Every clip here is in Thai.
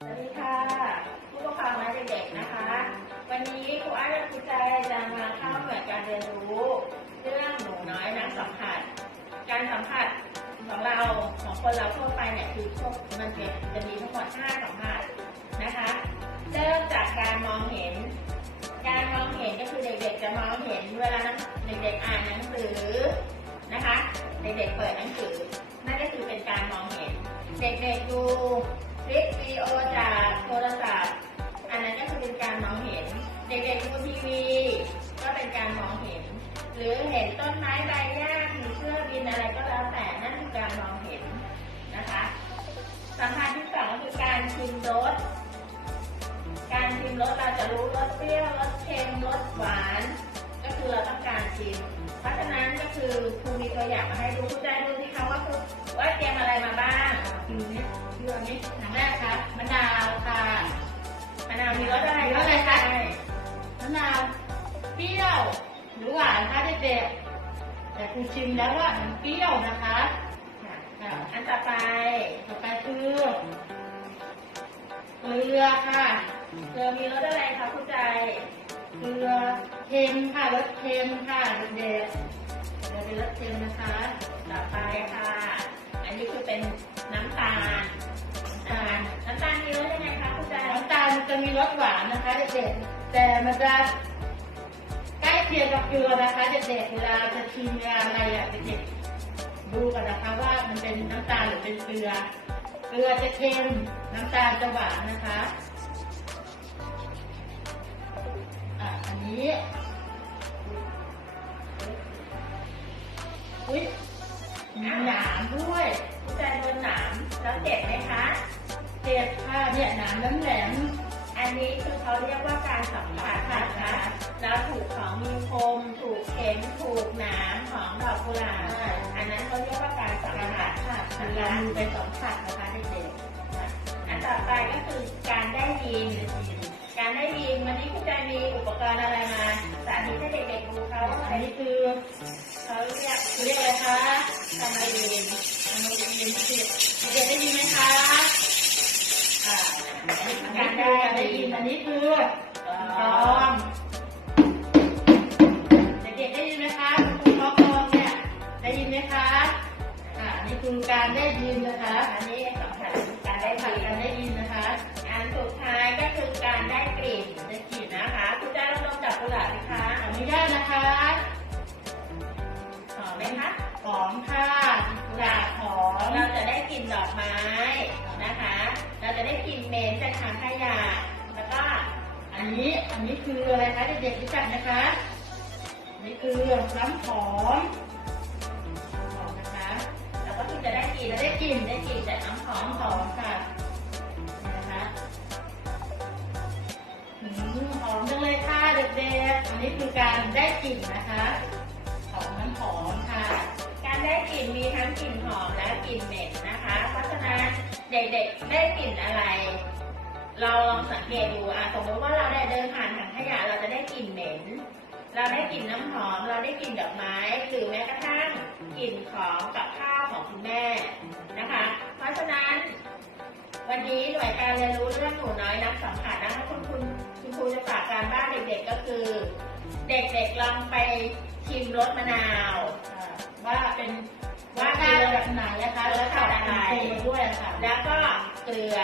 สวัสดีค่ะ ผู้ปกครองและเด็กๆนะคะ วันนี้ครูอ้ายและครูใจจะมาเข้าหน่วยการเรียนรู้เรื่องหนูน้อยนักสัมผัส การสัมผัสของเราของคนเราทั่วไปเนี่ยคือพวกมันจะจะมีทั้งหมด5สัมผัสนะคะ เริ่มจากการมองเห็น การมองเห็นก็คือเด็กๆจะมองเห็นเวลาเด็กๆอ่านหนังสือนะคะ เด็กๆเปิดหนังสือนั่นก็คือเป็นการมองเห็น เด็กๆดู คลิปวิดีโอจากโทรศัพท์ อันนั้นก็คือเป็นการมองเห็น เด็กๆดูทีวี ก็เป็นการมองเห็น หรือเห็นต้นไม้ใบหญ้าผีเสื้อบินอะไรก็แล้วแต่นั่นคือการมองเห็นนะคะสัมผัสที่สองก็คือการชิมรสการชิมรสเราจะรู้รสเปรี้ยวรสเค็มรสหวาน ก็คือเราต้องการชิม เพราะฉะนั้นก็คือครูมีตัวอย่างมาให้ดูคุณใจดูสิคะว่าครูว่า คือนี่คืออันนี้อย่างแรกค่ะมะนาวค่ะมะนาวมีรสอะไรรสอะไรคะมะนาวเปรี้ยวหรือหวานคะเด็กๆแต่คุณชิมแล้วว่ามันเปรี้ยวนะคะค่ะอ่าอันต่อไปต่อไปคือเกลือค่ะเกลือมีรสอะไรคะคุณใจเกลือเค็มค่ะรสเค็มค่ะเด็กๆเดี๋ยวเป็นรสเค็มนะคะ ต่อไปค่ะ อันนี้คือเป็นน้ำตาลน้ำตาลน้ำตาลมีรสยังไงคะคุณใจน้ำตาลมันจะมีรสหวานนะคะเด็กๆแต่มันจะใกล้เคียงกับเกลือนะคะเด็กๆเวลาจะชิมเวลาอะไรอะเด็กๆดูกันนะคะว่ามันเป็นน้ำตาลหรือเป็นเกลือ เกลือจะเค็มน้ำตาลจะหวานนะคะอะอันนี้อุ้ย หนามด้วยคุณใจโดนหนามแล้วเจ็บไหมคะ เจ็บค่ะเนี่ยหนามแหลมอันนี้คือเขาเรียกว่าการสัมผัสนะคะแล้วถูกของมีคม ถูกเข็มถูกหนามของดอกกุหลาบอันนั้นเขาเรียกว่าการสัมผัสๆค่ะนะเราคะมือไปสัมผัสนะคะเด็กอันต่อไปก็คือการได้ยิน การได้ยินวันนี้คุณใจมีอุปกรณ์อะไรมาสาธิตให้เด็กๆดูเขาๆว่าอัอันนนี้นี้คือเขาเรียกเรียกอะไรคะทำไมยินอั สีเสียงเด็กๆได้ยินไหมคะการได้ได้ยินอันนี้คืออ๋กลอองเด็กๆได้ยินไหมคะคุณครูกลองเนี่ยได้ยินไหมคะอ่าอันนี้คือการได้ยินนะคะ อันนี้สำคัญการได้ผ่านการได้ยินนะคะ อันสุดท้ายก็คือการได้กลิ่นได้กลิ่นนะคะคุณใจลองดมจับกุหลาบสิคะอนุญาตนะคะหอมไหมคะหอมค่ะ หอม เราจะได้กลิ่นดอกไม้นะคะ เราจะได้กลิ่นเหม็นจากถังขยะ แล้วก็อันนี้อันนี้คืออะไรคะเด็กๆรู้จักนะคะนี่คือน้ำหอมหอมนะคะเราก็คือจะได้กลิ่นได้กลิ่นได้กลิ่นจากน้ำหอมน้ำหอมค่ะนะคะหอมจังเลยค่ะเด็กๆอันนี้คือการได้กลิ่นนะคะ มีทั้งกลิ่นหอมและกลิ่นเหม็นนะคะ เพราะฉะนั้นเด็กๆได้กลิ่นอะไร เราลองสังเกตดูอะสมมติว่าเราได้เดินผ่านถังขยะเราจะได้กลิ่นเหม็น เราได้กลิ่นน้ำหอม เราได้กลิ่นดอกไม้ หรือแม้กระทั่งกลิ่นของกับข้าวของคุณแม่นะคะ เพราะฉะนั้น วันนี้หน่วยการเรียนรู้เรื่องหนูน้อยนักสัมผัสนะคะคุณคุณคุณครูจะฝากการบ้านเด็กๆก็คือ เด็กๆลองไปชิมรสมะนาว เกลือ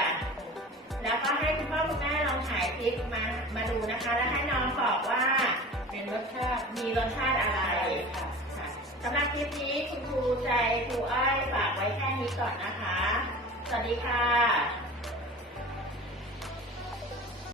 แล้วก็ให้คุณพ่อคุณแม่ลองถ่ายคลิปมามาดูนะคะ แล้วให้น้องบอกว่าเป็นรสชาติมีรสชาติอะไรค่ะสำหรับคลิปนี้คุณครูใจครูอ้อยฝากไว้แค่นี้ก่อนนะคะ สวัสดีค่ะ